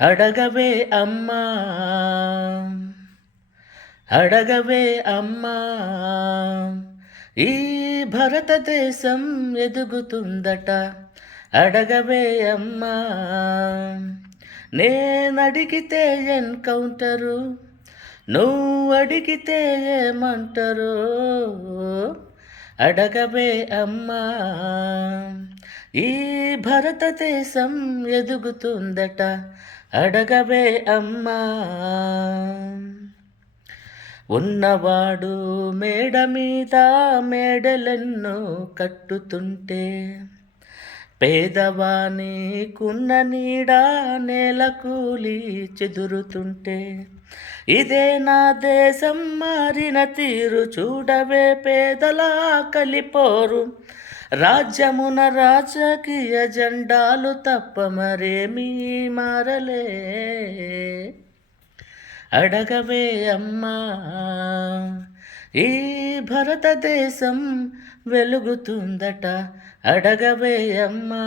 అడగవే అమ్మా, అడగవే అమ్మా, ఈ భారతదేశం ఎదుగుతుందట. అడగవే అమ్మా, నేనడిగితే ఎన్కౌంటరు, నువ్వు అడిగితే ఏమంటరు. అడగవే అమ్మా, ఈ భారతదేశం ఎదుగుతుందట. అడగవే అమ్మా. ఉన్నవాడు మేడ మీద మేడలెన్నో కట్టుతుంటే, పేదవానికున్న నీడ నేల కూలి చెదురుతుంటే, ఇదే నా దేశం మారిన తీరు చూడవే పేదల కలిపోరు. రాజ్యమున రాజకీయ జెండాలు తప్ప మరేమీ మారలే. అడగవే అమ్మా, ఈ భారతదేశం వెలుగుతుందట. అడగవే అమ్మా.